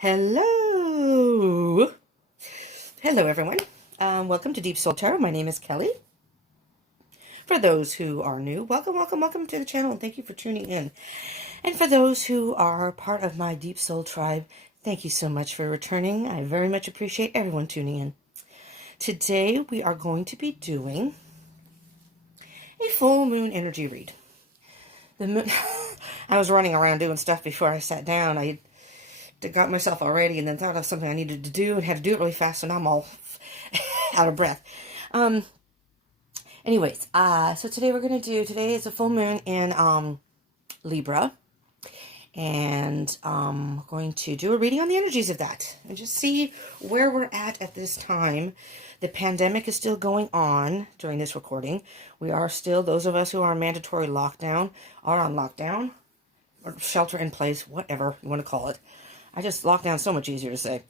Hello. Hello, everyone. Welcome to Deep Soul Tarot. My name is Kelly. For those who are new, welcome to the channel, and thank you for tuning in. And for those who are part of my Deep Soul tribe, thank you so much for returning. I very much appreciate everyone tuning in. Today, we are going to be doing a full moon energy read. The moon. I was running around doing stuff before I sat down. I got myself all ready and then thought of something I needed to do and had to do it really fast, and I'm all out of breath. Anyways, so today is a full moon in Libra, and I'm going to do a reading on the energies of that and just see where we're at this time. The pandemic is still going on during this recording. We are still, those of us who are on mandatory lockdown, are on lockdown, or shelter in place, whatever you want to call it. I just lockdown so much easier to say.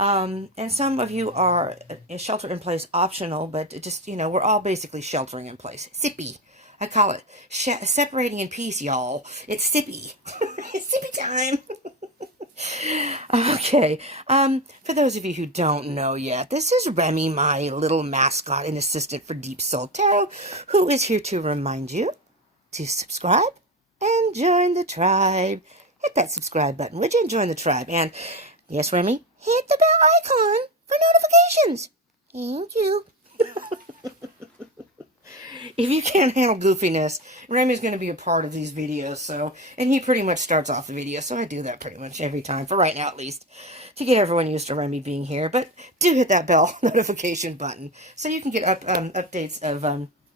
And some of you are shelter in place optional, but it just, we're all basically sheltering in place. Sippy. I call it separating in peace, y'all. It's sippy. It's sippy time. Okay. For those of you who don't know yet, this is Remy, my little mascot and assistant for Deep Soul Tarot, who is here to remind you to subscribe and join the tribe. Hit that subscribe button, would you, and join the tribe. And, yes, Remy, hit the bell icon for notifications. Thank you. If you can't handle goofiness, Remy's going to be a part of these videos, and he pretty much starts off the video, so I do that pretty much every time, for right now at least, to get everyone used to Remy being here. But do hit that bell notification button so you can get updates of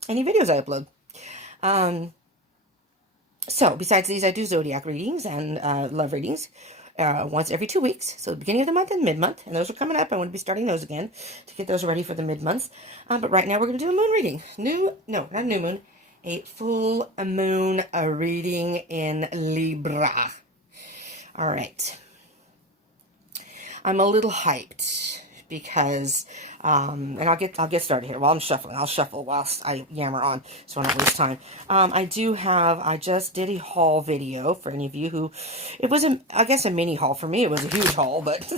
any videos I upload. So, besides these, I do zodiac readings and love readings once every 2 weeks. So, the beginning of the month and mid-month. And those are coming up. I want to be starting those again to get those ready for the mid-months. But right now, we're going to do a moon reading. Not a new moon. A full moon reading in Libra. All right. I'm a little hyped because, and I'll get started here while I'm shuffling. I'll shuffle whilst I yammer on, so I don't waste time. I just did a haul video for any of you who, it was I guess a mini haul. For me, it was a huge haul, but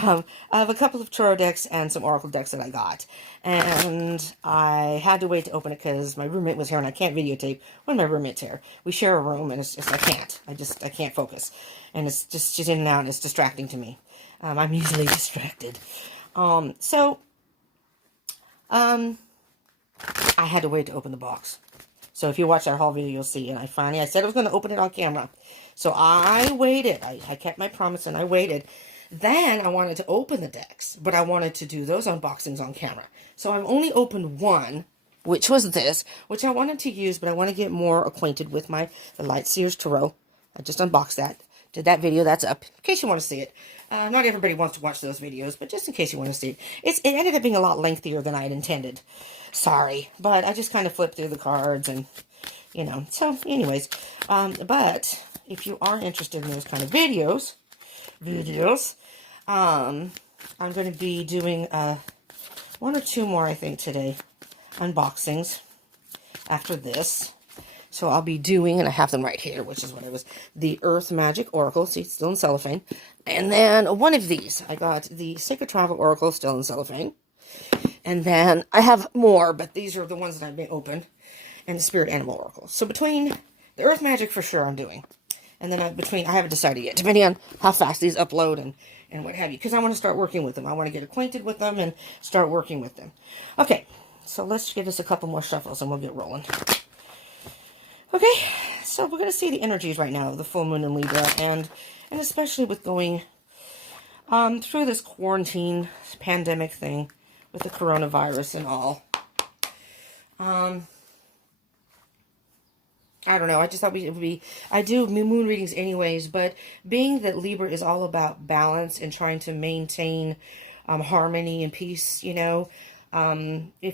of a couple of tarot decks and some oracle decks that I got. And I had to wait to open it because my roommate was here and I can't videotape when my roommate's here. We share a room and it's just, I can't focus. And it's just, she's in and out and it's distracting to me. I'm easily distracted. I had to wait to open the box. So if you watch that haul video, you'll see. And I said I was going to open it on camera. So I waited. I kept my promise and I waited. Then I wanted to open the decks, but I wanted to do those unboxings on camera. So I've only opened one, which was this, which I wanted to use, but I want to get more acquainted with the Light Seers Tarot. I just unboxed that. Did that video, that's up, in case you want to see it. Not everybody wants to watch those videos, but just in case you want to see it. It ended up being a lot lengthier than I had intended. Sorry, but I just kind of flipped through the cards and, So, anyways, but if you are interested in those kind of videos, I'm going to be doing one or two more, I think, today, unboxings after this. So I'll be doing, and I have them right here, which is what it was, the Earth Magic Oracle. See, it's still in cellophane. And then one of these. I got the Sacred Travel Oracle, still in cellophane. And then I have more, but these are the ones that I've been open. And the Spirit Animal Oracle. So between the Earth Magic, for sure, I'm doing. And then I haven't decided yet, depending on how fast these upload and what have you. Because I want to start working with them. I want to get acquainted with them and start working with them. Okay, so let's give this a couple more shuffles and we'll get rolling. Okay, so we're going to see the energies right now of the full moon in Libra, and especially with going through this quarantine pandemic thing with the coronavirus and all. I don't know, I just thought it would be, I do moon readings anyways, but being that Libra is all about balance and trying to maintain harmony and peace, if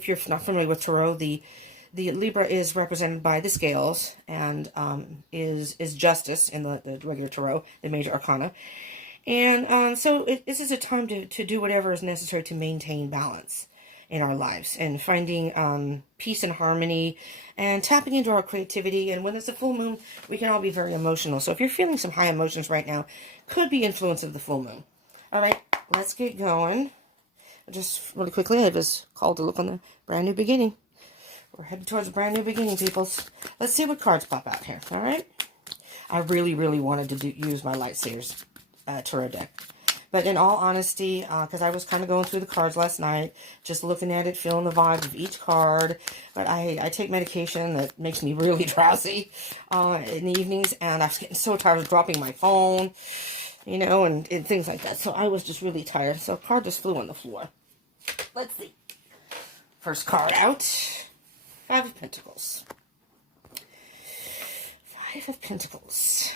you're not familiar with tarot, the Libra is represented by the scales and is justice in the regular tarot, the major arcana. And so this is a time to do whatever is necessary to maintain balance in our lives, and finding peace and harmony and tapping into our creativity. And when it's a full moon, we can all be very emotional. So if you're feeling some high emotions right now, could be influence of the full moon. All right, let's get going. Just really quickly, I was called to look on the brand new beginning. We're headed towards a brand new beginning, peoples. Let's see what cards pop out here, all right? I really, really wanted to use my Lightseers tarot deck. But in all honesty, because I was kind of going through the cards last night, just looking at it, feeling the vibe of each card. But I take medication that makes me really drowsy in the evenings, and I was getting so tired of dropping my phone, you know, and things like that. So I was just really tired. So a card just flew on the floor. Let's see. First card out. Five of Pentacles. Five of Pentacles.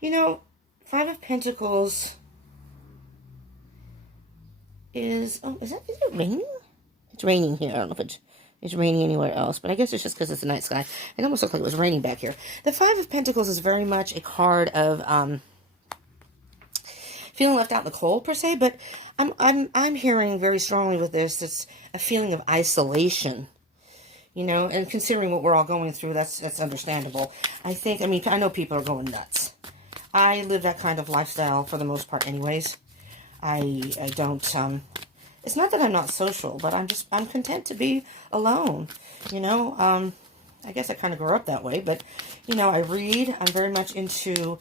You know, Five of Pentacles is... Oh, is it raining? It's raining here. I don't know if it's raining anywhere else, but I guess it's just because it's a night sky. It almost looked like it was raining back here. The Five of Pentacles is very much a card of feeling left out in the cold per se, but I'm hearing very strongly with this. It's a feeling of isolation, you know, and considering what we're all going through, that's understandable. I know people are going nuts. I live that kind of lifestyle for the most part anyways. I don't, it's not that I'm not social, but I'm content to be alone, you know. I guess I kind of grew up that way, but, you know, I read. I'm very much into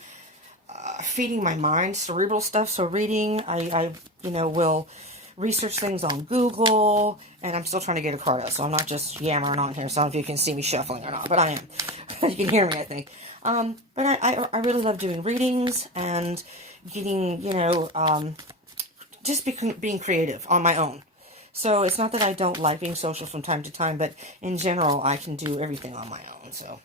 feeding my mind cerebral stuff. So reading, I you know, will research things on Google, and I'm still trying to get a card out, so I'm not just yammering on here. So I don't know if you can see me shuffling or not, but I am. You can hear me, I think. But I really love doing readings and getting, you know, just being creative on my own. So it's not that I don't like being social from time to time, but in general, I can do everything on my own. So,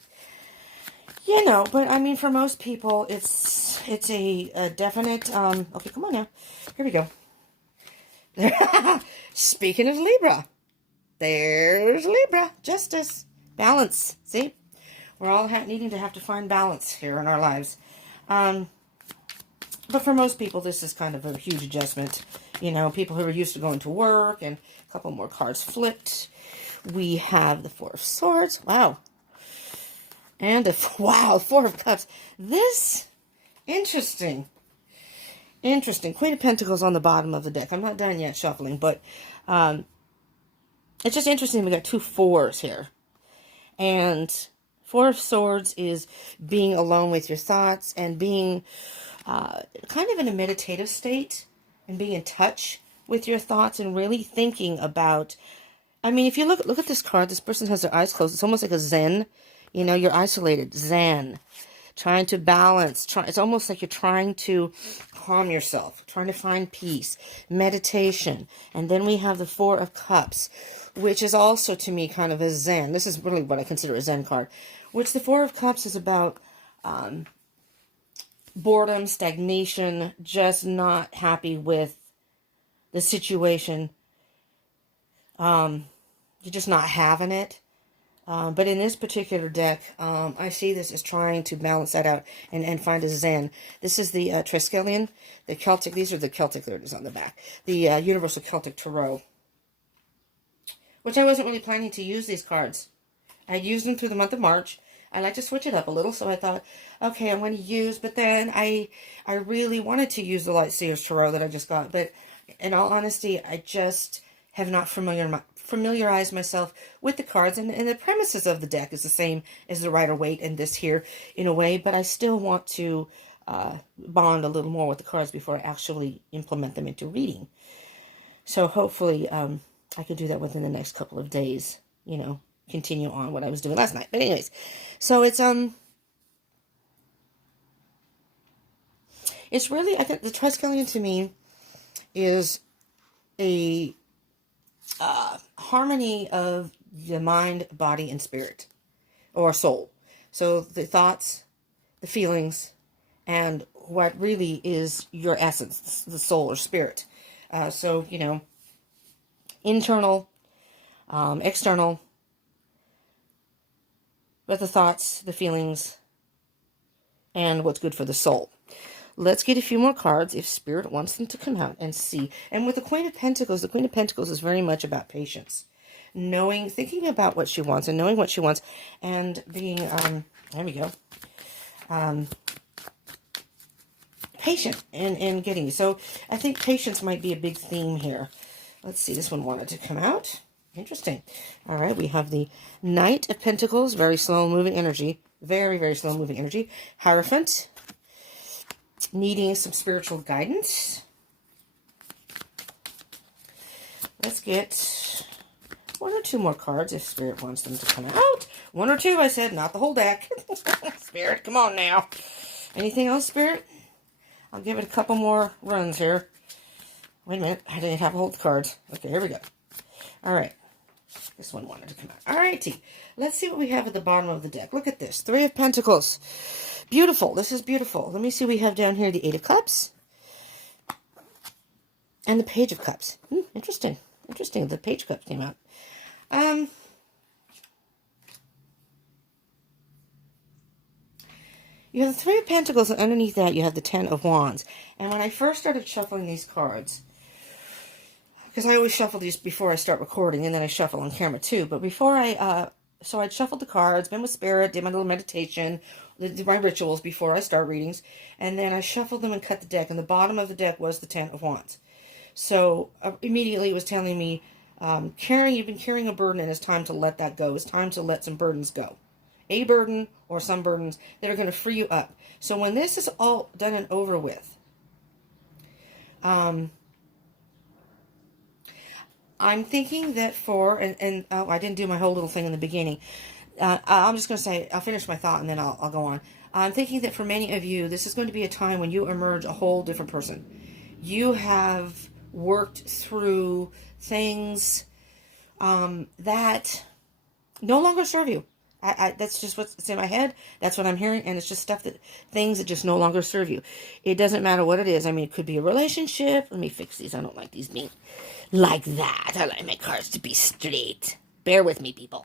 you know, but I mean, for most people, it's a definite, okay, come on now. Here we go. Speaking of Libra, there's Libra. Justice. Balance. See? We're all needing to have to find balance here in our lives. But for most people, this is kind of a huge adjustment. You know, people who are used to going to work, and a couple more cards flipped. We have the Four of Swords. Wow. And wow, Four of Cups. This, interesting. Interesting. Queen of Pentacles on the bottom of the deck. I'm not done yet shuffling, but it's just interesting. We got two fours here. And Four of Swords is being alone with your thoughts and being kind of in a meditative state and being in touch with your thoughts and really thinking about, I mean, if you look at this card, this person has their eyes closed. It's almost like a Zen. You know, you're isolated. Zen. Trying to balance. It's almost like you're trying to calm yourself. Trying to find peace. Meditation. And then we have the Four of Cups, which is also, to me, kind of a Zen. This is really what I consider a Zen card. Which the Four of Cups is about boredom, stagnation, just not happy with the situation. You're just not having it. But in this particular deck, I see this as trying to balance that out and find a Zen. This is the Triskelion, the Celtic. These are the Celtic, there it is on the back. The Universal Celtic Tarot. Which I wasn't really planning to use these cards. I used them through the month of March. I like to switch it up a little, so I thought, okay, I'm going to use, but then I really wanted to use the Lightseers Tarot that I just got, but in all honesty, I just have not familiarized myself with the cards, and the premises of the deck is the same as the Rider-Waite and this here in a way, but I still want to bond a little more with the cards before I actually implement them into reading. So hopefully I can do that within the next couple of days, you know, continue on what I was doing last night. But anyways, so it's really, I think the Triskelion to me is a harmony of the mind, body, and spirit, or soul. So the thoughts, the feelings, and what really is your essence, the soul or spirit. So, you know, internal, external, but the thoughts, the feelings, and what's good for the soul. let's get a few more cards if Spirit wants them to come out and see. And with the Queen of Pentacles is very much about patience. Knowing, thinking about what she wants and knowing what she wants and being, there we go, patient in getting. So I think patience might be a big theme here. Let's see, this one wanted to come out. Interesting. All right, we have the Knight of Pentacles, very slow-moving energy. Very, very slow-moving energy. Hierophant, needing some spiritual guidance. Let's get one or two more cards if Spirit wants them to come out. One or two, I said, not the whole deck. Spirit, come on now. Anything else, Spirit? I'll give it a couple more runs here. Wait a minute, I didn't have to hold the cards. Okay, here we go. All right. This one wanted to come out. All righty. Let's see what we have at the bottom of the deck. Look at this. Three of Pentacles. Beautiful. This is beautiful. Let me see what we have down here. The Eight of Cups. And the Page of Cups. Interesting. Interesting. The Page of Cups came out. You have the Three of Pentacles, and underneath that you have the Ten of Wands. And when I first started shuffling these cards, because I always shuffle these before I start recording, and then I shuffle on camera too. But before so I'd shuffled the cards, been with Spirit, did my little meditation, did my rituals before I start readings, and then I shuffled them and cut the deck, and the bottom of the deck was the Ten of Wands. So immediately it was telling me, you've been carrying a burden, and it's time to let that go. It's time to let some burdens go. A burden or some burdens that are going to free you up. So when this is all done and over with, I'm thinking that I didn't do my whole little thing in the beginning. I'm just going to say, I'll finish my thought and then I'll go on. I'm thinking that for many of you, this is going to be a time when you emerge a whole different person. You have worked through things that no longer serve you. That's just what's in my head. That's what I'm hearing. And it's just things that just no longer serve you. It doesn't matter what it is. I mean, it could be a relationship. Let me fix these. I don't like these being like that. I like my cards to be straight. Bear with me, people.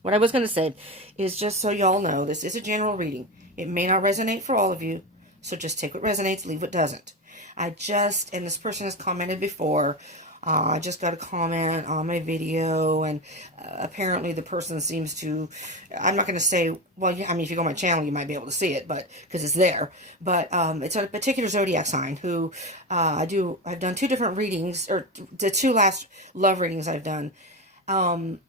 What I was going to say is, just so y'all know, this is a general reading. It may not resonate for all of you. So just take what resonates, leave what doesn't. And this person has commented before, I just got a comment on my video, and apparently the person seems to, I'm not going to say, well, I mean, if you go on my channel, you might be able to see it, but because it's there. But it's a particular zodiac sign who I've done two different readings, or the two last love readings I've done. Kind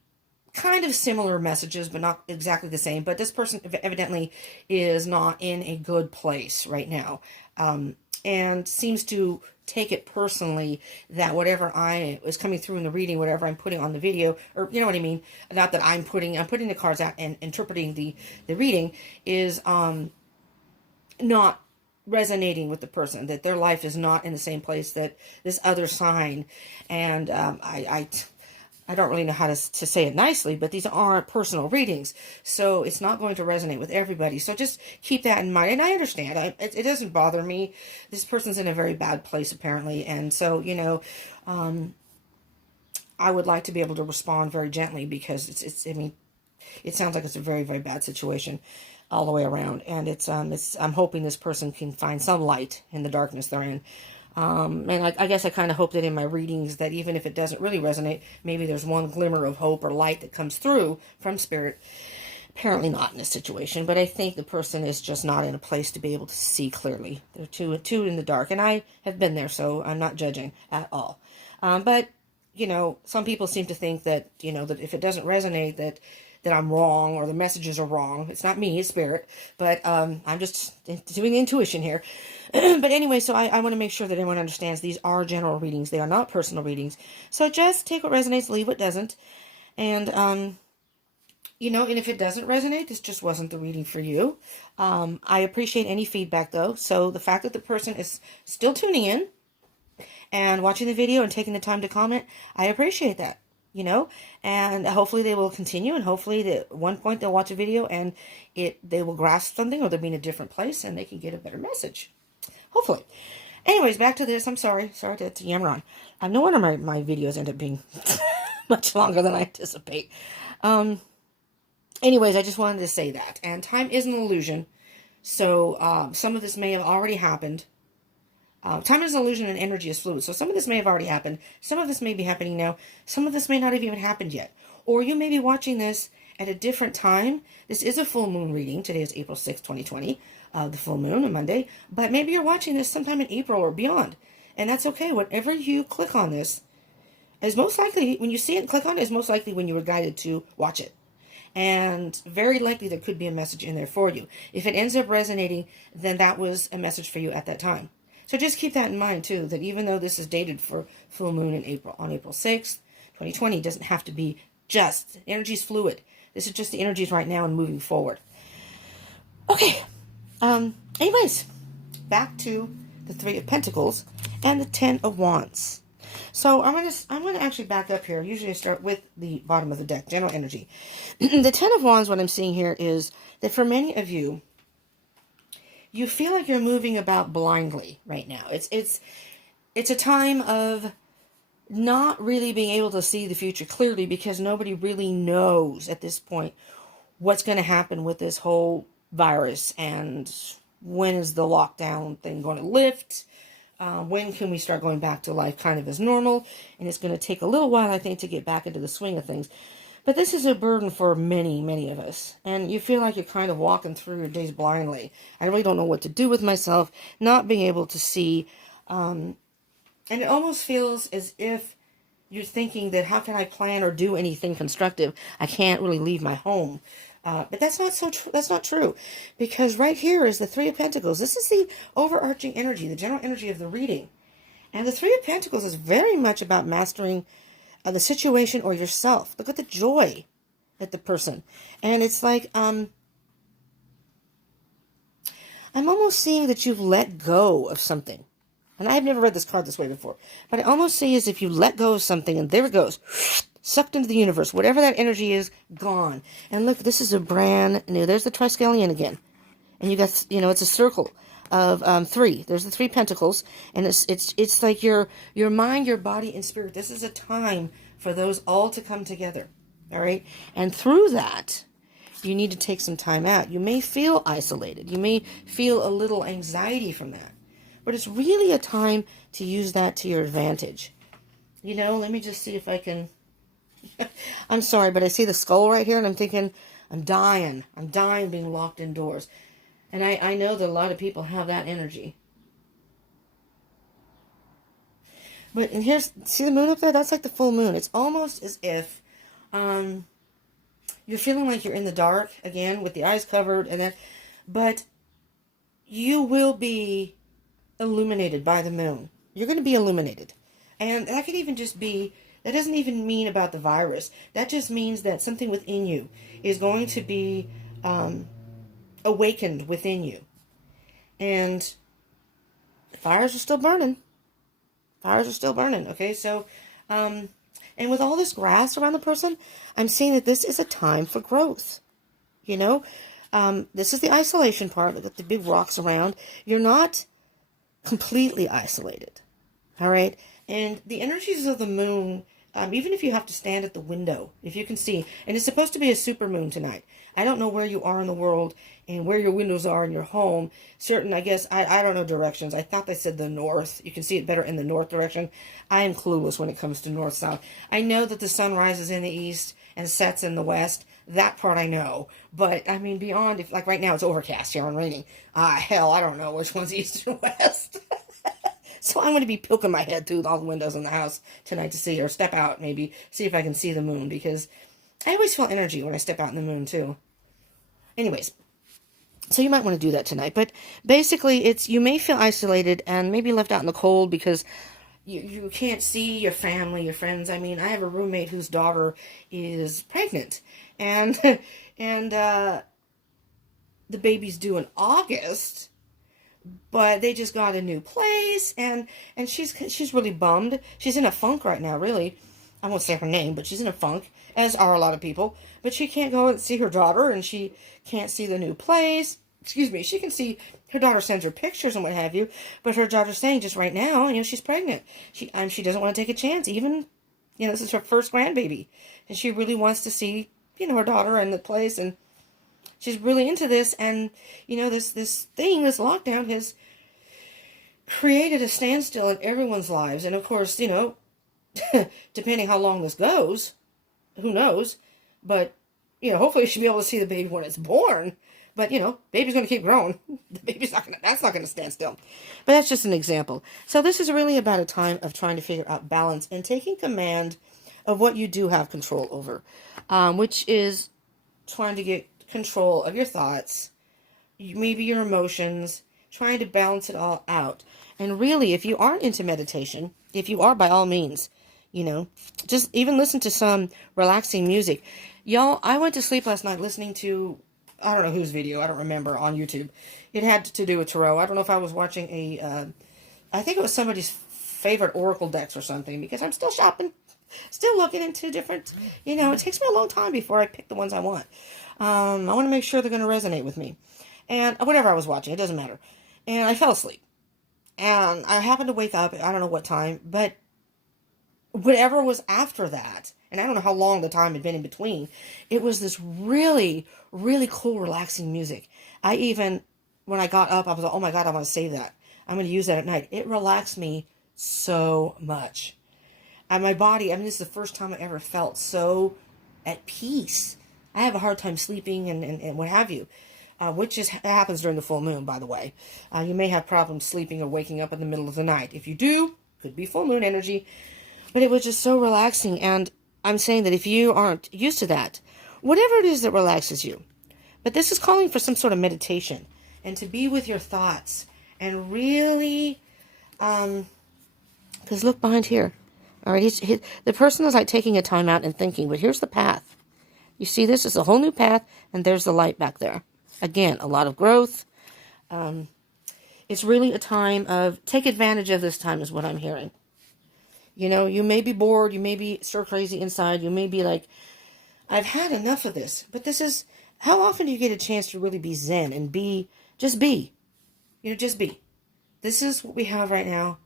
of similar messages, but not exactly the same. But this person evidently is not in a good place right now, and seems to take it personally that whatever I was coming through in the reading, whatever I'm putting on the video, or you know what I mean, not that I'm putting the cards out and interpreting the reading, is not resonating with the person, that their life is not in the same place that this other sign. And I don't really know how to say it nicely, but these aren't personal readings, so it's not going to resonate with everybody. So just keep that in mind. And I understand. It doesn't bother me. This person's in a very bad place, apparently. And so, you know, I would like to be able to respond very gently, because I mean, it sounds like it's a very, very bad situation all the way around. And I'm hoping this person can find some light in the darkness they're in. And I guess I kind of hope that in my readings, that even if it doesn't really resonate, maybe there's one glimmer of hope or light that comes through from Spirit. Apparently not in this situation, but I think the person is just not in a place to be able to see clearly. They're too in the dark, and I have been there, so I'm not judging at all. But, you know, some people seem to think that, you know, that if it doesn't resonate, that I'm wrong, or the messages are wrong. It's not me, it's Spirit. But I'm just doing intuition here. But anyway, so I want to make sure that everyone understands these are general readings. They are not personal readings. So just take what resonates, leave what doesn't. And, you know, and if it doesn't resonate, this just wasn't the reading for you. I appreciate any feedback, though. So the fact that the person is still tuning in and watching the video and taking the time to comment, I appreciate that. You know, and hopefully they will continue, and hopefully at one point they'll watch a video and they will grasp something, or they'll be in a different place and they can get a better message. Hopefully. Anyways, back to this. I'm sorry to yammer on. No wonder my videos end up being much longer than I anticipate. Anyways, I just wanted to say that. And time is an illusion. So some of this may have already happened. Time is an illusion and energy is fluid. So some of this may have already happened. Some of this may be happening now. Some of this may not have even happened yet. Or you may be watching this at a different time. This is a full moon reading. Today is April 6th, 2020. The full moon on Monday. But maybe you're watching this sometime in April or beyond. And that's okay. Whenever you click on this, is most likely, when you see it and click on it, is most likely when you were guided to watch it. And very likely there could be a message in there for you. If it ends up resonating, then that was a message for you at that time. So just keep that in mind too, that even though this is dated for full moon in April, on April 6th, 2020, doesn't have to be just. Energy is fluid. This is just the energies right now and moving forward. Okay. Anyways, back to the Three of Pentacles and the Ten of Wands. So I'm gonna actually back up here. Usually I start with the bottom of the deck, general energy. The Ten of Wands, what I'm seeing here is that for many of you, you feel like you're moving about blindly right now. It's a time of not really being able to see the future clearly because nobody really knows at this point what's going to happen with this whole virus and when is the lockdown thing going to lift. When can we start going back to life kind of as normal? And it's going to take a little while, I think, to get back into the swing of things. But this is a burden for many, many of us. And you feel like you're kind of walking through your days blindly. I really don't know what to do with myself, not being able to see. And it almost feels as if you're thinking that how can I plan or do anything constructive? I can't really leave my home. But that's not so true. That's not true. Because right here is the Three of Pentacles. This is the overarching energy, the general energy of the reading. And the Three of Pentacles is very much about mastering the situation or yourself. Look at the joy at the person. And it's like, I'm almost seeing that you've let go of something. And I've never read this card this way before. But I almost see as if you let go of something and there it goes. Sucked into the universe. Whatever that energy is, gone. And look, this is a brand new. There's the Triskelion again. And you got, it's a circle of three. There's the Three Pentacles. And it's like your mind, your body, and spirit. This is a time for those all to come together. All right? And through that, you need to take some time out. You may feel isolated. You may feel a little anxiety from that. But it's really a time to use that to your advantage. Let me just see if I can... I'm sorry, but I see the skull right here, and I'm thinking, I'm dying. I'm dying being locked indoors. And I know that a lot of people have that energy. But, and here's, see the moon up there? That's like the full moon. It's almost as if you're feeling like you're in the dark, again, with the eyes covered, and that, but you will be illuminated by the moon. You're going to be illuminated. And that could even just be, that doesn't even mean about the virus. That just means that something within you is going to be awakened within you. And fires are still burning. Fires are still burning, okay? So, and with all this grass around the person, I'm seeing that this is a time for growth. This is the isolation part. Look at the big rocks around. You're not completely isolated, all right? And the energies of the moon, even if you have to stand at the window, if you can see, and it's supposed to be a super moon tonight. I don't know where you are in the world and where your windows are in your home. Certain, I guess, I don't know directions. I thought they said the north. You can see it better in the north direction. I am clueless when it comes to north-south. I know that the sun rises in the east and sets in the west. That part I know. But, I mean, beyond, if like right now it's overcast here and raining. Hell, I don't know which one's east and west. So I'm going to be poking my head through all the windows in the house tonight to see, or step out maybe, see if I can see the moon, because I always feel energy when I step out in the moon too. Anyways, so you might want to do that tonight. But basically, it's, you may feel isolated and maybe left out in the cold because you can't see your family, your friends. I mean, I have a roommate whose daughter is pregnant, and the baby's due in August. But they just got a new place, and she's really bummed. She's in a funk right now, really. I won't say her name, but she's in a funk, as are a lot of people. But she can't go and see her daughter, and she can't see the new place. Excuse me, she can see, her daughter sends her pictures and what have you, but her daughter's saying just right now, she's pregnant. She doesn't want to take a chance, even, this is her first grandbaby. And she really wants to see, her daughter and the place, and she's really into this, and, this thing, this lockdown created a standstill in everyone's lives. And of course, depending how long this goes, who knows? But, hopefully you should be able to see the baby when it's born. But, baby's going to keep growing. The baby's that's not going to stand still. But that's just an example. So this is really about a time of trying to figure out balance and taking command of what you do have control over, which is trying to get control of your thoughts, maybe your emotions, trying to balance it all out. And really, if you aren't into meditation, if you are, by all means, just even listen to some relaxing music. Y'all, I went to sleep last night listening to, I don't know whose video, I don't remember, on YouTube. It had to do with tarot. I don't know if I was watching I think it was somebody's favorite oracle decks or something, because I'm still shopping, still looking into different, it takes me a long time before I pick the ones I want. I want to make sure they're going to resonate with me. And whatever I was watching, it doesn't matter. And I fell asleep. And I happened to wake up, I don't know what time, but whatever was after that, and I don't know how long the time had been in between, it was this really, really cool, relaxing music. When I got up, I was like, oh my God, I want to save that. I'm going to use that at night. It relaxed me so much. And my body, this is the first time I ever felt so at peace. I have a hard time sleeping and what have you, which happens during the full moon, by the way. You may have problems sleeping or waking up in the middle of the night. If you do, could be full moon energy. But it was just so relaxing, and I'm saying that if you aren't used to that, whatever it is that relaxes you, but this is calling for some sort of meditation, and to be with your thoughts, and really, because look behind here. All right, the person is like taking a time out and thinking, but here's the path. You see this is a whole new path, and there's the light back there. Again, a lot of growth. It's really a time of, take advantage of this time is what I'm hearing. You may be bored, you may be stir crazy inside, you may be like, I've had enough of this. But this is, how often do you get a chance to really be zen and just be? Just be. This is what we have right now.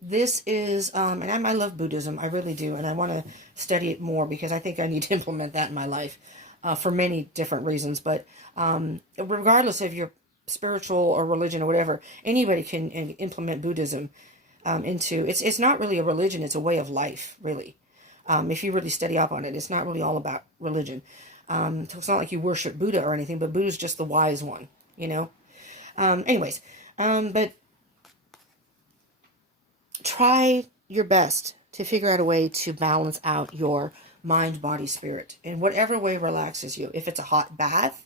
This is, and I love Buddhism, I really do, and I want to study it more because I think I need to implement that in my life for many different reasons. But regardless of your spiritual or religion or whatever, anybody can implement Buddhism into, it's not really a religion, it's a way of life, really. If you really study up on it, it's not really all about religion. So it's not like you worship Buddha or anything, but Buddha's just the wise one, but try your best to figure out a way to balance out your mind, body, spirit in whatever way relaxes you. If it's a hot bath,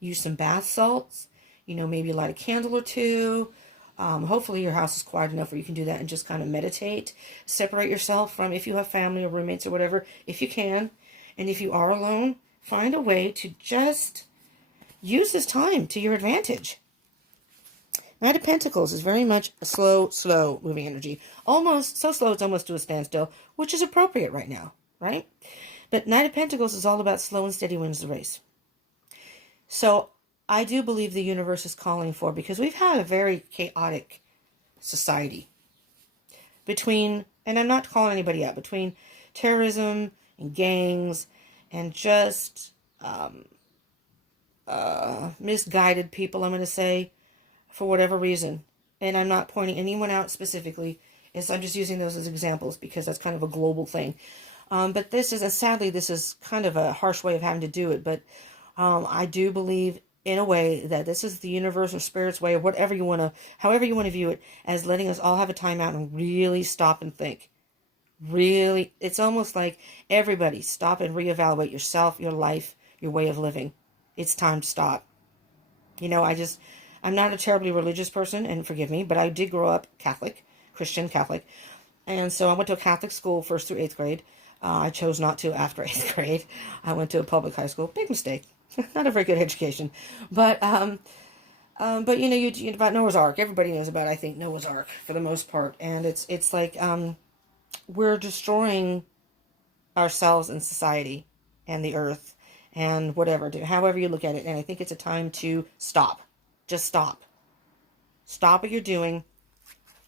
use some bath salts, maybe light a candle or two. Hopefully your house is quiet enough where you can do that and just kind of meditate. Separate yourself from, if you have family or roommates or whatever, if you can. And if you are alone, find a way to just use this time to your advantage. Knight of Pentacles is very much a slow moving energy. Almost so slow it's almost to a standstill, which is appropriate right now, right? But Knight of Pentacles is all about slow and steady wins the race. So I do believe the universe is calling for, because we've had a very chaotic society between, and I'm not calling anybody out, between terrorism and gangs and just misguided people, I'm going to say, for whatever reason. And I'm not pointing anyone out specifically. I'm just using those as examples because that's kind of a global thing. But this is, sadly, this is kind of a harsh way of having to do it. But I do believe, in a way, that this is the universe or spirit's way, or however you want to view it, as letting us all have a time out and really stop and think. Really, it's almost like everybody stop and reevaluate yourself, your life, your way of living. It's time to stop. I'm not a terribly religious person, and forgive me, but I did grow up Catholic, Christian Catholic. And so I went to a Catholic school 1st through 8th grade. I chose not to after 8th grade. I went to a public high school. Big mistake. Not a very good education. But you about Noah's Ark. Everybody knows about, I think, Noah's Ark for the most part. And it's like we're destroying ourselves and society and the earth and whatever, however you look at it. And I think it's a time to stop. Just stop. Stop what you're doing.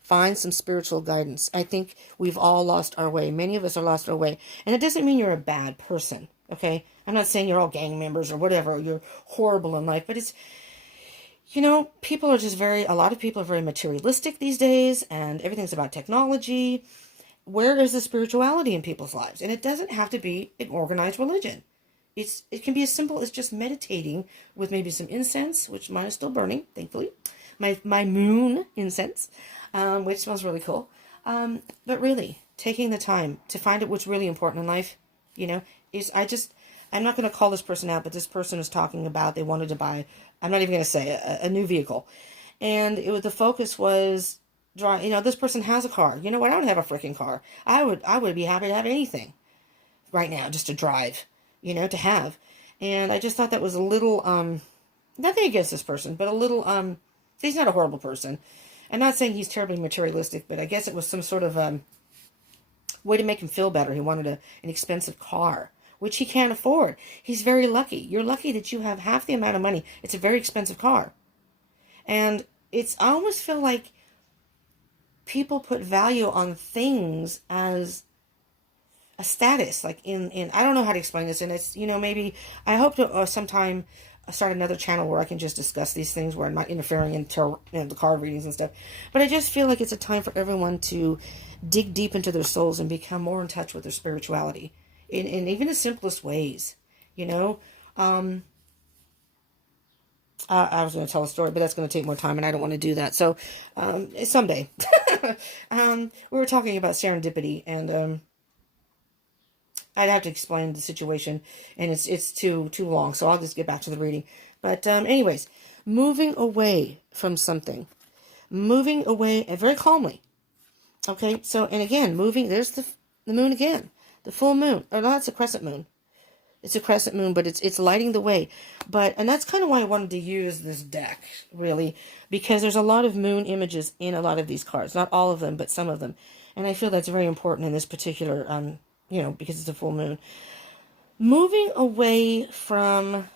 Find some spiritual guidance. I think we've all lost our way. Many of us are lost our way. And it doesn't mean you're a bad person, okay? I'm not saying you're all gang members or whatever, or you're horrible in life, but people are just a lot of people are very materialistic these days, and everything's about technology. Where is the spirituality in people's lives? And it doesn't have to be an organized religion. It can be as simple as just meditating with maybe some incense, which mine is still burning, thankfully. My moon incense, which smells really cool. But really, taking the time to find out what's really important in life, is I'm not going to call this person out, but this person was talking about they wanted to buy, I'm not even going to say, a new vehicle. And the focus was, this person has a car. You know what? I don't have a freaking car. I would be happy to have anything right now just to drive, to have. And I just thought that was a little, nothing against this person, but a little, he's not a horrible person. I'm not saying he's terribly materialistic, but I guess it was some sort of way to make him feel better. He wanted an expensive car, which he can't afford. He's very lucky. You're lucky that you have half the amount of money. It's a very expensive car. And I almost feel like people put value on things as a status, like in I don't know how to explain this, and it's, maybe I hope to sometime start another channel where I can just discuss these things where I'm not interfering into the card readings and stuff. But I just feel like it's a time for everyone to dig deep into their souls and become more in touch with their spirituality in even the simplest ways. I was going to tell a story, but that's going to take more time, and I don't want to do that. So someday. We were talking about serendipity, and I'd have to explain the situation, and it's too long, so I'll just get back to the reading. But anyways, moving away from something. Moving away very calmly. Okay, so, and again, there's the moon again. The full moon. Or no, it's a crescent moon. It's a crescent moon, but it's lighting the way. And that's kind of why I wanted to use this deck, really, because there's a lot of moon images in a lot of these cards. Not all of them, but some of them. And I feel that's very important in this particular, because it's a full moon. Moving away from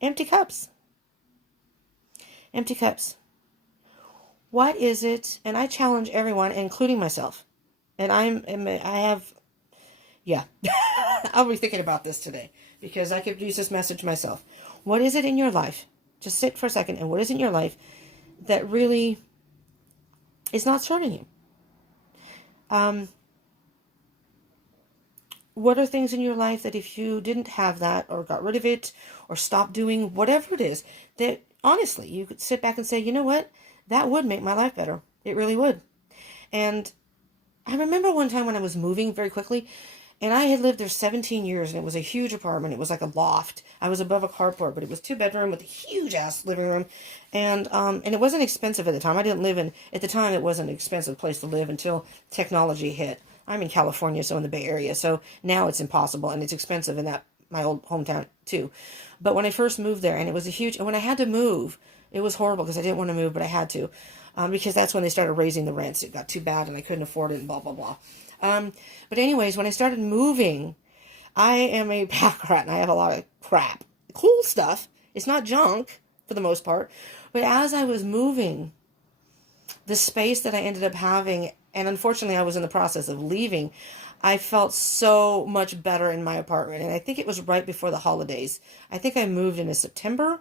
empty cups. Empty cups. What is it? And I challenge everyone, including myself. And I'll be thinking about this today because I could use this message myself. What is it in your life? Just sit for a second, and what is in your life that really is not serving you? What are things in your life that if you didn't have that or got rid of it or stopped doing whatever it is, that honestly you could sit back and say, you know what? That would make my life better. It really would. And I remember one time when I was moving very quickly, and I had lived there 17 years, and it was a huge apartment. It was like a loft. I was above a carport, but it was 2-bedroom with a huge-ass living room. And it wasn't expensive at the time. At the time, it wasn't an expensive place to live until technology hit. I'm in California, so in the Bay Area. So now it's impossible, and it's expensive in my old hometown, too. But when I first moved there, and it was and when I had to move, it was horrible because I didn't want to move, but I had to. Because that's when they started raising the rents. It got too bad, and I couldn't afford it, and blah, blah, blah. But anyways, when I started moving, I am a pack rat, and I have a lot of crap. Cool stuff. It's not junk, for the most part. But as I was moving, the space that I ended up having, and unfortunately I was in the process of leaving, I felt so much better in my apartment. And I think it was right before the holidays. I think I moved in September.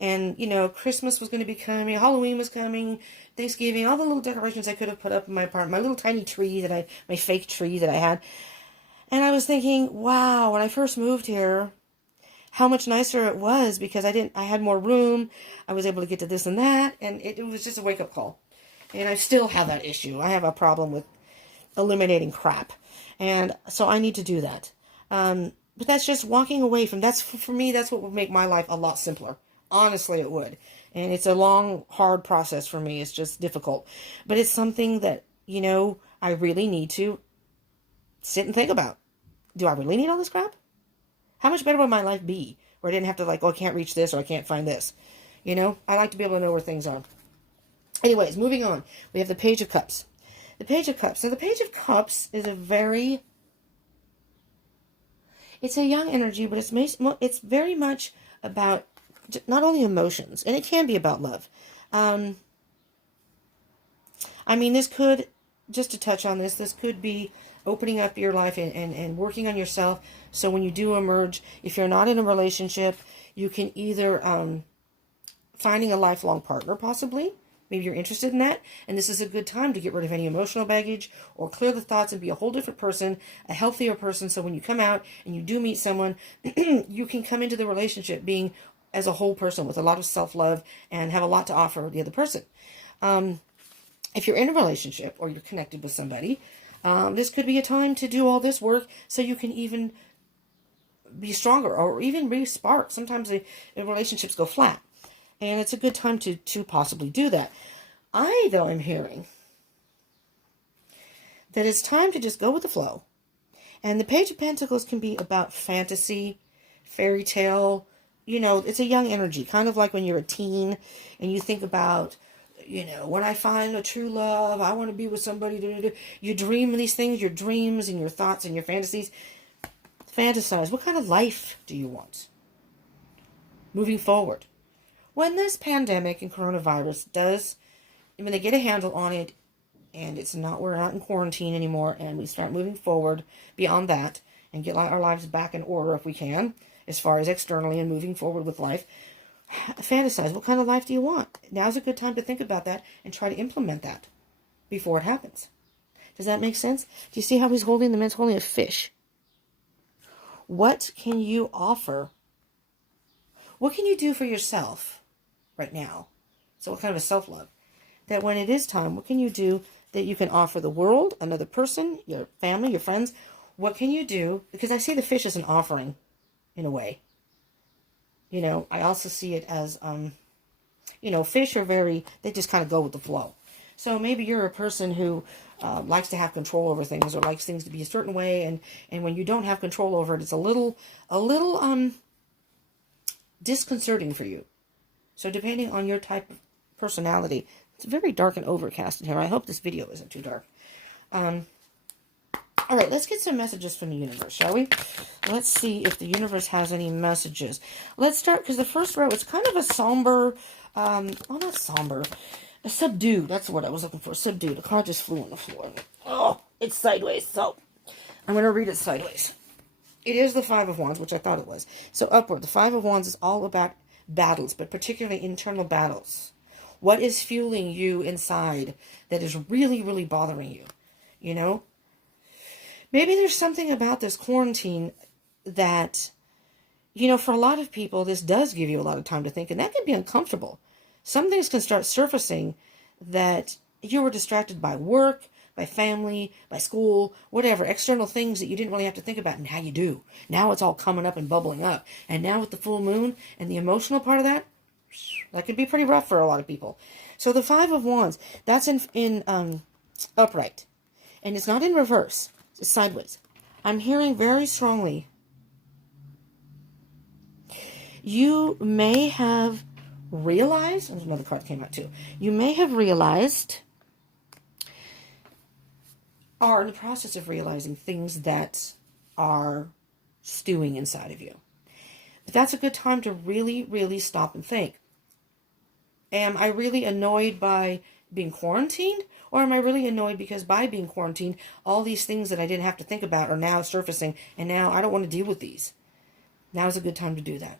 And, Christmas was going to be coming, Halloween was coming, Thanksgiving, all the little decorations I could have put up in my apartment, my little tiny tree my fake tree that I had. And I was thinking, wow, when I first moved here, how much nicer it was because I had more room, I was able to get to this and that, and it was just a wake-up call. And I still have that issue. I have a problem with eliminating crap. And so I need to do that. But that's just walking away from, for me, that's what would make my life a lot simpler. Honestly, it would. And it's a long, hard process for me. It's just difficult. But it's something that, I really need to sit and think about. Do I really need all this crap? How much better would my life be? Where I didn't have to I can't reach this or I can't find this. I like to be able to know where things are. Anyways, moving on. We have the Page of Cups. The Page of Cups. So the Page of Cups is it's a young energy, but it's very much about not only emotions, and it can be about love. This could, just to touch on this could be opening up your life and working on yourself. So when you do emerge, if you're not in a relationship, You can either finding a lifelong partner, possibly. Maybe you're interested in that, and this is a good time to get rid of any emotional baggage or clear the thoughts and be a whole different person, a healthier person. So when you come out and you do meet someone, you can come into the relationship being as a whole person with a lot of self-love and have a lot to offer the other person. If you're in a relationship or you're connected with somebody, this could be a time to do all this work so you can even be stronger or even re-spark. Sometimes the relationships go flat. And it's a good time to possibly do that. Though, am hearing that it's time to just go with the flow. And the Page of Pentacles can be about fantasy, fairy tale. It's a young energy, kind of like when you're a teen and you think about, when I find a true love, I want to be with somebody. You dream these things, your dreams and your thoughts and your fantasies. Fantasize. What kind of life do you want moving forward? When this pandemic and coronavirus when they get a handle on it and we're not in quarantine anymore and we start moving forward beyond that and get our lives back in order if we can, as far as externally and moving forward with life, fantasize. What kind of life do you want? Now's a good time to think about that and try to implement that before it happens. Does that make sense? Do you see how the man's holding a fish? What can you offer? What can you do for yourself right now? So what kind of a self-love? That when it is time, what can you do that you can offer the world, another person, your family, your friends? What can you do? Because I see the fish as an offering, in a way. I also see it as, fish are they just kind of go with the flow. So maybe you're a person who likes to have control over things or likes things to be a certain way. And when you don't have control over it, it's a little disconcerting for you. So depending on your type of personality, it's very dark and overcast in here. I hope this video isn't too dark. All right, let's get some messages from the universe, shall we? Let's see if the universe has any messages. Let's start, because the first row, it's kind of a somber, not somber, a subdued. That's what I was looking for, subdued. A card just flew on the floor. Oh, it's sideways, so I'm going to read it sideways. It is the Five of Wands, which I thought it was. So upward, the Five of Wands is all about battles, but particularly internal battles. What is fueling you inside that is really, really bothering you? Maybe there's something about this quarantine that, for a lot of people, this does give you a lot of time to think, and that can be uncomfortable. Some things can start surfacing that you were distracted by work, by family, by school, whatever, external things that you didn't really have to think about, and now you do. Now it's all coming up and bubbling up. And now with the full moon and the emotional part of that could be pretty rough for a lot of people. So the Five of Wands, that's in upright. And it's not in reverse. It's sideways. I'm hearing very strongly, you may have realized, there's another card came out too. You may have realized, are in the process of realizing things that are stewing inside of you. But that's a good time to really, really stop and think. Am I really annoyed by being quarantined? Or am I really annoyed because by being quarantined, all these things that I didn't have to think about are now surfacing, and now I don't want to deal with these. Now's a good time to do that.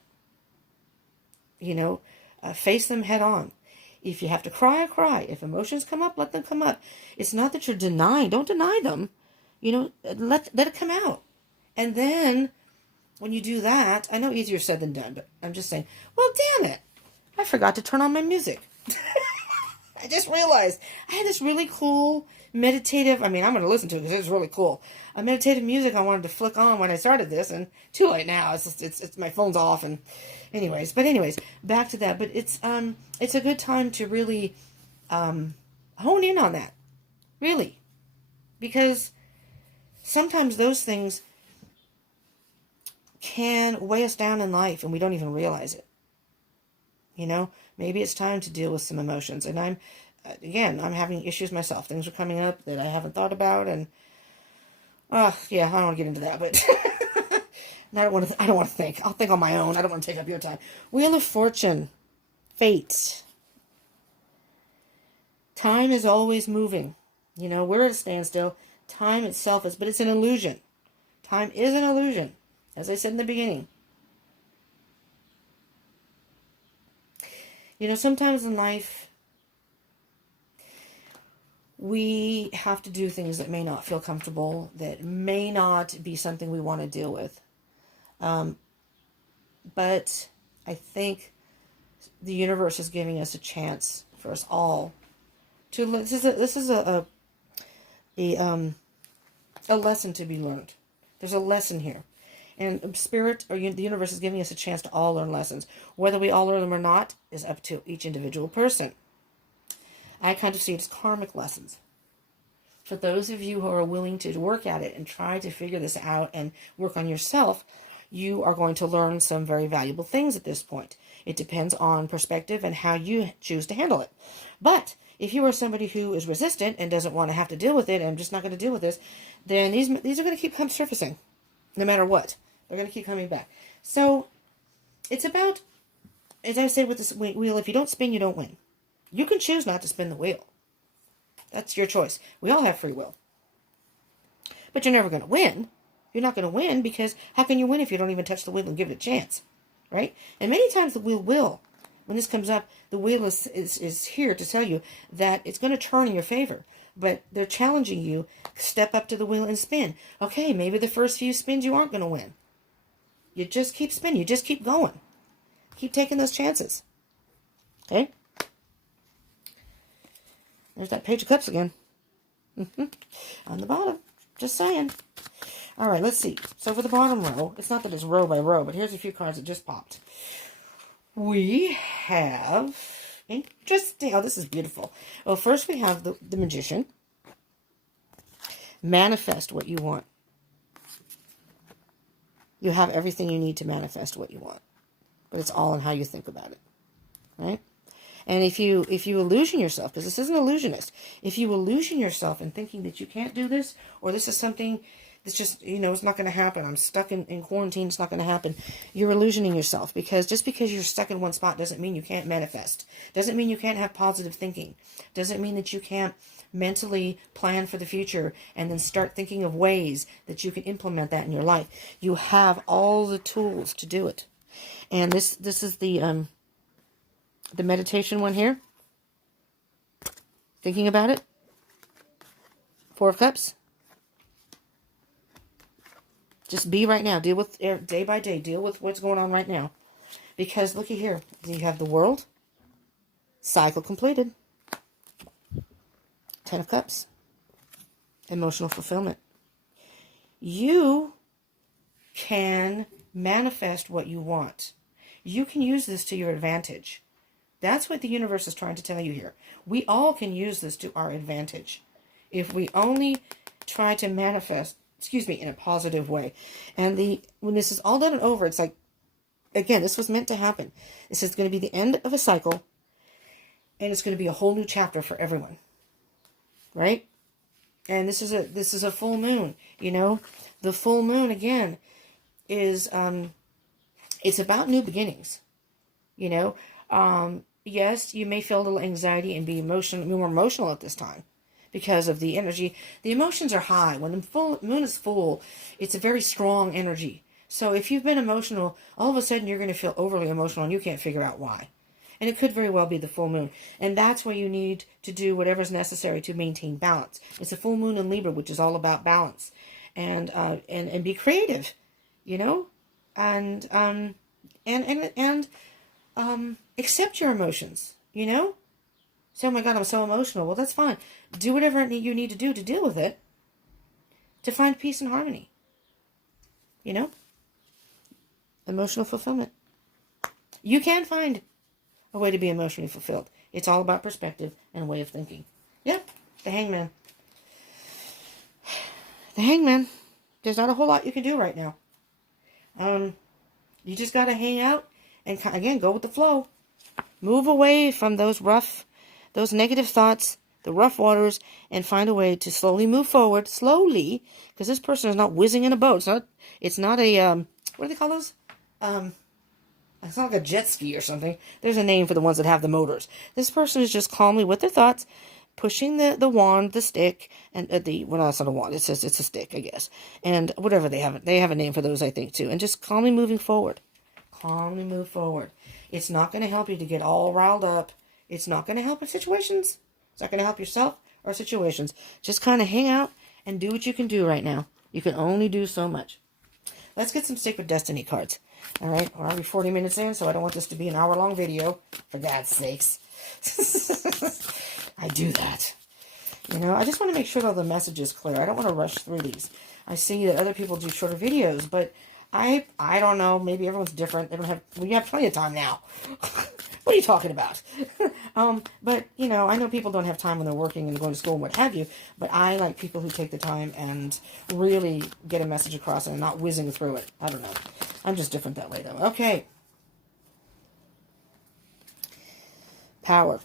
Face them head on. If you have to cry, cry. If emotions come up, let them come up. It's not that you're denying. Don't deny them. Let it come out. And then, when you do that, I know easier said than done, but I'm just saying, well, damn it. I forgot to turn on my music. I just realized I had this really cool meditative, I'm going to listen to it because it's really cool. A meditative music I wanted to flick on when I started this, and too late now. It's my phone's off, and anyways, back to that. But it's a good time to really hone in on that, really, because sometimes those things can weigh us down in life, and we don't even realize it. Maybe it's time to deal with some emotions. And I'm having issues myself. Things are coming up that I haven't thought about. And, I don't want to get into that, but I don't want to think. I'll think on my own. I don't want to take up your time. Wheel of Fortune. Fate. Time is always moving. We're at a standstill. Time itself is, but it's an illusion. Time is an illusion. As I said in the beginning. You know, sometimes in life, we have to do things that may not feel comfortable, that may not be something we want to deal with. But I think the universe is giving us a chance for us all to. This is a lesson to be learned. There's a lesson here, and spirit or the universe is giving us a chance to all learn lessons. Whether we all learn them or not is up to each individual person. I kind of see it as karmic lessons. For those of you who are willing to work at it and try to figure this out and work on yourself, you are going to learn some very valuable things at this point. It depends on perspective and how you choose to handle it. But if you are somebody who is resistant and doesn't want to have to deal with it, and I'm just not going to deal with this, then these are going to keep surfacing, no matter what. They're going to keep coming back. So it's about, as I say with this wheel, if you don't spin, you don't win. You can choose not to spin the wheel. That's your choice. We all have free will. But you're never going to win. You're not going to win because how can you win if you don't even touch the wheel and give it a chance? Right? And many times the wheel will. When this comes up, the wheel is here to tell you that it's going to turn in your favor. But they're challenging you. Step up to the wheel and spin. Okay, maybe the first few spins you aren't going to win. You just keep spinning. You just keep going. Keep taking those chances. Okay? There's that Page of Cups again. On the bottom. Just saying. All right, let's see. So for the bottom row, it's not that it's row by row, but here's a few cards that just popped. We have... Interesting. Oh, this is beautiful. Well, first we have the Magician. Manifest what you want. You have everything you need to manifest what you want. But it's all in how you think about it. Right? And if you illusion yourself, because this is an illusionist, if you illusion yourself in thinking that you can't do this, or this is something that's just, it's not going to happen, I'm stuck in quarantine, it's not going to happen, you're illusioning yourself. Because just because you're stuck in one spot doesn't mean you can't manifest. Doesn't mean you can't have positive thinking. Doesn't mean that you can't mentally plan for the future and then start thinking of ways that you can implement that in your life. You have all the tools to do it. And this is the meditation one here. Thinking about it. Four of Cups. Just be right now. Deal with, day by day, deal with what's going on right now. Because, looky here. You have the World. Cycle completed. Ten of Cups. Emotional fulfillment. You can manifest what you want. You can use this to your advantage. That's what the universe is trying to tell you here. We all can use this to our advantage. If we only try to manifest, in a positive way. And when this is all done and over, it's like, again, this was meant to happen. This is going to be the end of a cycle. And it's going to be a whole new chapter for everyone. Right? And this is a full moon, The full moon, again, is, it's about new beginnings. Yes, you may feel a little anxiety and be more emotional at this time because of the energy. The emotions are high. When the full moon is full, it's a very strong energy. So if you've been emotional, all of a sudden you're going to feel overly emotional and you can't figure out why. And it could very well be the full moon. And that's where you need to do whatever's necessary to maintain balance. It's a full moon in Libra, which is all about balance. And be creative, and accept your emotions, Say, oh my God, I'm so emotional. Well, that's fine. Do whatever you need to do to deal with it, to find peace and harmony, Emotional fulfillment. You can find a way to be emotionally fulfilled. It's all about perspective and way of thinking. Yep, the Hangman. The Hangman. There's not a whole lot you can do right now. You just got to hang out and, again, go with the flow. Move away from those negative thoughts, the rough waters, and find a way to slowly move forward. Slowly, because this person is not whizzing in a boat. It's not a, what do they call those? It's not like a jet ski or something. There's a name for the ones that have the motors. This person is just calmly with their thoughts, pushing the wand, the stick, and well, it's not a wand. It's a stick, I guess. And whatever they have a name for those, I think, too. And just calmly moving forward. Calmly move forward. It's not going to help you to get all riled up. It's not going to help in situations. It's not going to help yourself or situations. Just kind of hang out and do what you can do right now. You can only do so much. Let's get some Stick with Destiny cards. All right, we're already 40 minutes in, so I don't want this to be an hour-long video. For God's sakes. I do that. You know, I just want to make sure that the message is clear. I don't want to rush through these. I see that other people do shorter videos, but I don't know. Maybe everyone's different. They don't have. We have plenty of time now. What are you talking about? But you know, I know people don't have time when they're working and going to school and what have you. But I like people who take the time and really get a message across and not whizzing through it. I don't know. I'm just different that way, though. Okay. Power.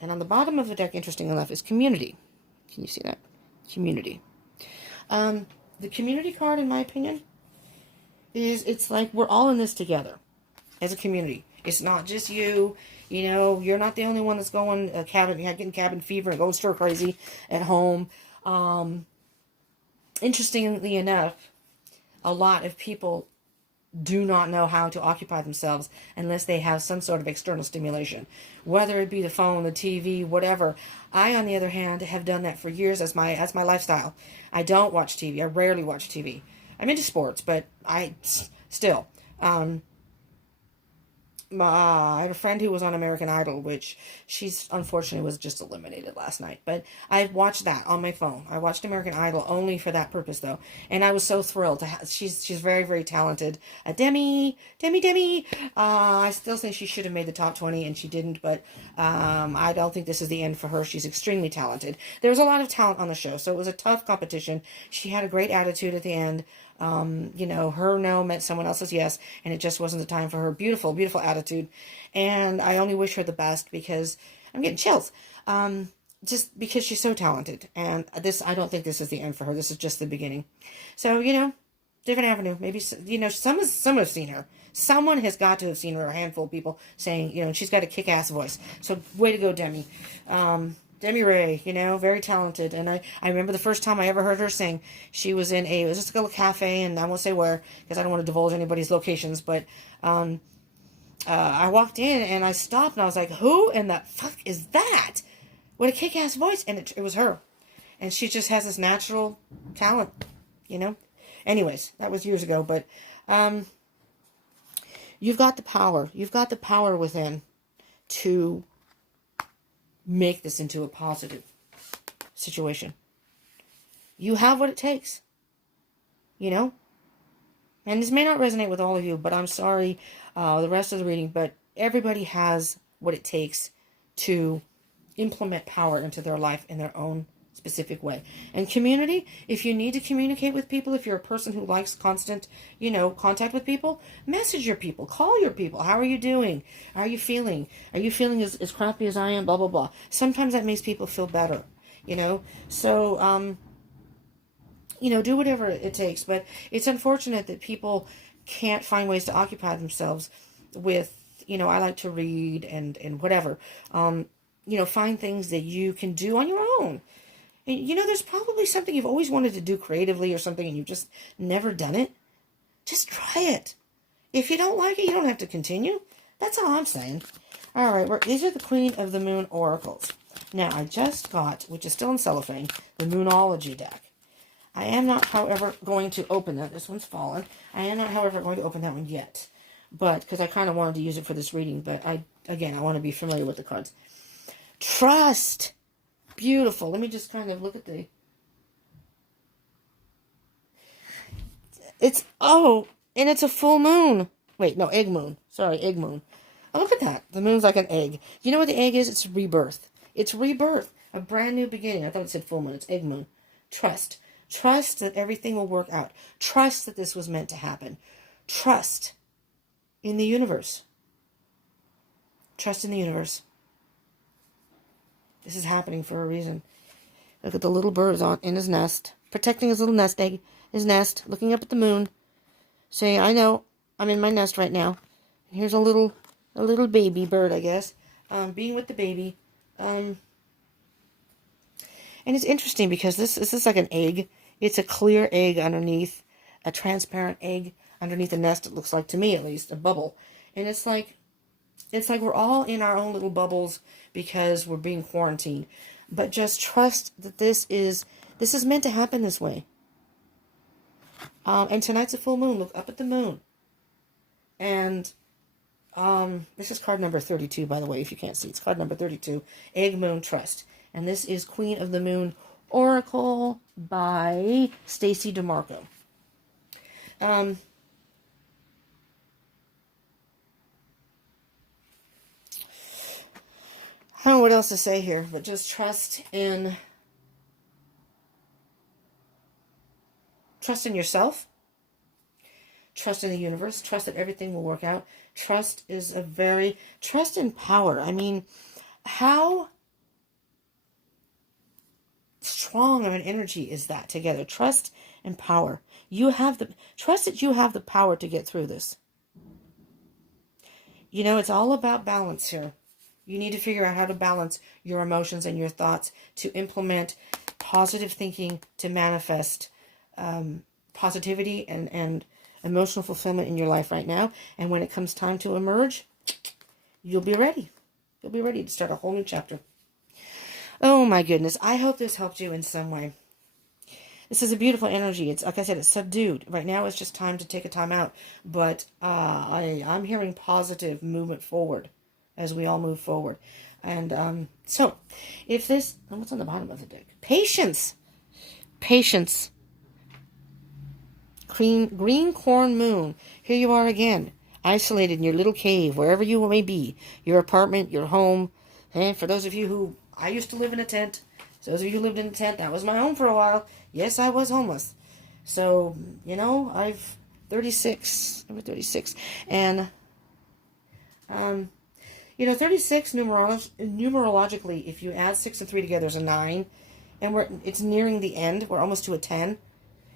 And on the bottom of the deck, interesting enough, is community. Can you see that? Community. The community card, in my opinion, it's like we're all in this together as a community. It's not just you. You know, you're not the only one that's going getting cabin fever and going stir crazy at home. Interestingly enough, a lot of people do not know how to occupy themselves unless they have some sort of external stimulation, whether it be the phone, the TV, whatever. I, on the other hand, have done that for years as my lifestyle. I don't watch TV. I rarely watch TV. I'm into sports, but I still. I have a friend who was on American Idol, which she's unfortunately was just eliminated last night. But I watched that on my phone. I watched American Idol only for that purpose, though, and I was so thrilled to have. She's very, very talented. Demi. I still think she should have made the top 20, and she didn't. But I don't think this is the end for her. She's extremely talented. There was a lot of talent on the show, so it was a tough competition. She had a great attitude at the end. You know, her no meant someone else's yes, and it just wasn't the time for her. Beautiful, beautiful attitude. And I only wish her the best because I'm getting chills. Just because she's so talented. And I don't think this is the end for her. This is just the beginning. So, you know, different avenue. Maybe, you know, someone have seen her. Someone has got to have seen her, a handful of people saying, you know, she's got a kick-ass voice. So, way to go, Demi. Demi Ray, you know, very talented. And I remember the first time I ever heard her sing, she was in it was just a little cafe, and I won't say where, because I don't want to divulge anybody's locations, but I walked in, and I stopped, and I was like, who in the fuck is that? What a kick-ass voice. And it was her. And she just has this natural talent, you know. Anyways, that was years ago, but you've got the power. You've got the power within to make this into a positive situation. You have what it takes, you know. And this may not resonate with all of you, but I'm sorry, the rest of the reading, but everybody has what it takes to implement power into their life in their own specific way. And community, if you need to communicate with people, if you're a person who likes constant, you know, contact with people, message your people, call your people. How are you doing? How are you feeling? Are you feeling as crappy as I am? Blah, blah, blah. Sometimes that makes people feel better, you know? So, you know, do whatever it takes. But it's unfortunate that people can't find ways to occupy themselves with, you know, I like to read and whatever. You know, find things that you can do on your own. And, you know, there's probably something you've always wanted to do creatively or something and you've just never done it. Just try it. If you don't like it, you don't have to continue. That's all I'm saying. All right, these are the Queen of the Moon Oracles. Now, I just got, which is still in cellophane, the Moonology deck. I am not, however, going to open that. This one's fallen. I am not, however, going to open that one yet. But, because I kind of wanted to use it for this reading, but I want to be familiar with the cards. Trust. Beautiful. Let me just kind of look at and it's a full moon. Wait, no, egg moon. Sorry, egg moon. Oh, look at that. The moon's like an egg. You know what the egg is? It's rebirth. It's rebirth. A brand new beginning. I thought it said full moon. It's egg moon. Trust. Trust that everything will work out. Trust that this was meant to happen. Trust in the universe. Trust in the universe. This is happening for a reason. Look at the little bird in his nest. Protecting his little nest egg. His nest. Looking up at the moon. Saying, I know. I'm in my nest right now. And here's a little baby bird, I guess. Being with the baby. And it's interesting because this is like an egg. It's a clear egg underneath. A transparent egg underneath the nest. It looks like, to me at least, a bubble. And it's like It's like we're all in our own little bubbles because we're being quarantined. But just trust that this is meant to happen this way. And tonight's a full moon. Look up at the moon. And this is card number 32, by the way, if you can't see. It's card number 32, Egg Moon Trust. And this is Queen of the Moon Oracle by Stacy DeMarco. I don't know what else to say here, but just trust in yourself. Trust in the universe. Trust that everything will work out. Trust in power. I mean, how strong of an energy is that together? Trust and power. Trust that you have the power to get through this. You know, it's all about balance here. You need to figure out how to balance your emotions and your thoughts to implement positive thinking, to manifest positivity and emotional fulfillment in your life right now. And when it comes time to emerge, you'll be ready. You'll be ready to start a whole new chapter. Oh my goodness. I hope this helped you in some way. This is a beautiful energy. It's, like I said, it's subdued. Right now it's just time to take a time out. But I'm hearing positive movement forward as we all move forward. And so, if this... what's on the bottom of the deck? Patience. Patience. Green corn moon. Here you are again, isolated in your little cave, wherever you may be, your apartment, your home. And for those of you who, I used to live in a tent. So those of you who lived in a tent, that was my home for a while. Yes, I was homeless. So, you know, I'm 36. And, you know, 36 numerologically, if you add 6 and 3 together is a 9. And it's nearing the end. We're almost to a 10.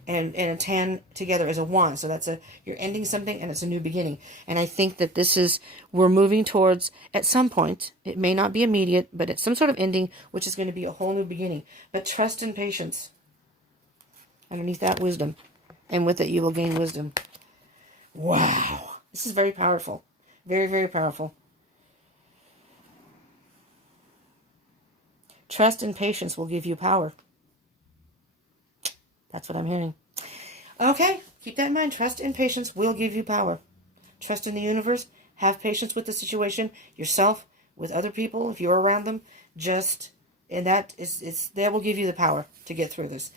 And a 10 together is a 1. So you're ending something and it's a new beginning. And I think that we're moving towards, at some point, it may not be immediate, but it's some sort of ending, which is going to be a whole new beginning. But trust and patience. Underneath that, wisdom. And with it, you will gain wisdom. Wow. This is very powerful. Very, very powerful. Trust and patience will give you power. That's what I'm hearing. Okay, keep that in mind. Trust and patience will give you power. Trust in the universe. Have patience with the situation, yourself, with other people, if you're around them. That will give you the power to get through this.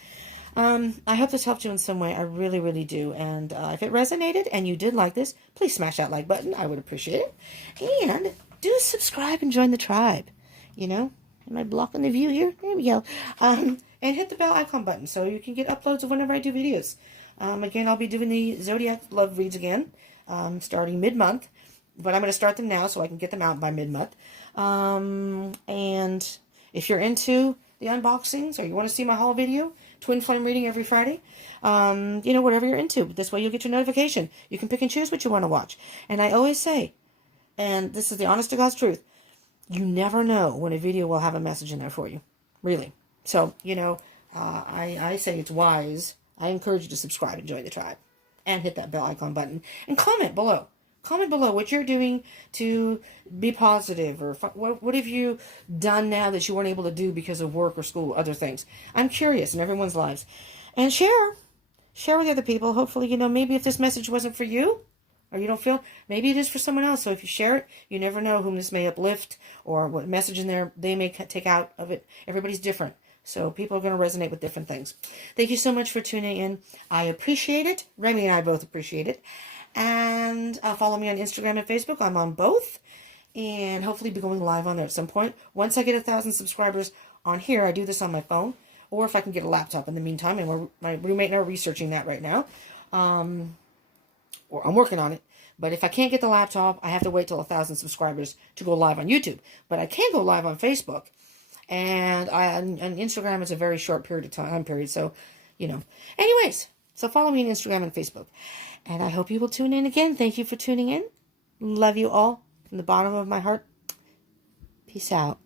I hope this helped you in some way. I really, really do. And if it resonated and you did like this, please smash that like button. I would appreciate it. And do subscribe and join the tribe. You know, am I blocking the view here? There we go. And hit the bell icon button so you can get uploads of whenever I do videos. Again, I'll be doing the Zodiac Love Reads again, starting mid-month. But I'm going to start them now so I can get them out by mid-month. And if you're into the unboxings or you want to see my haul video, Twin Flame reading every Friday, you know, whatever you're into. This way you'll get your notification. You can pick and choose what you want to watch. And I always say, and this is the honest to God's truth, you never know when a video will have a message in there for you. Really. So, you know, I say it's wise. I encourage you to subscribe and join the tribe. And hit that bell icon button. And comment below. Comment below what you're doing to be positive. Or what have you done now that you weren't able to do because of work or school, other things. I'm curious in everyone's lives. And share. Share with other people. Hopefully, you know, maybe if this message wasn't for you, or you don't feel, maybe it is for someone else. So if you share it, you never know whom this may uplift or what message in there they may take out of it. Everybody's different. So people are going to resonate with different things. Thank you so much for tuning in. I appreciate it. Remy and I both appreciate it. And follow me on Instagram and Facebook. I'm on both. And hopefully be going live on there at some point. Once I get 1,000 subscribers on here, I do this on my phone. Or if I can get a laptop in the meantime. And my roommate and I are researching that right now. Or I'm working on it. But if I can't get the laptop, I have to wait till 1,000 subscribers to go live on YouTube. But I can go live on Facebook. And on Instagram, it's a very short period of time period. So, you know. Anyways, so follow me on Instagram and Facebook. And I hope you will tune in again. Thank you for tuning in. Love you all from the bottom of my heart. Peace out.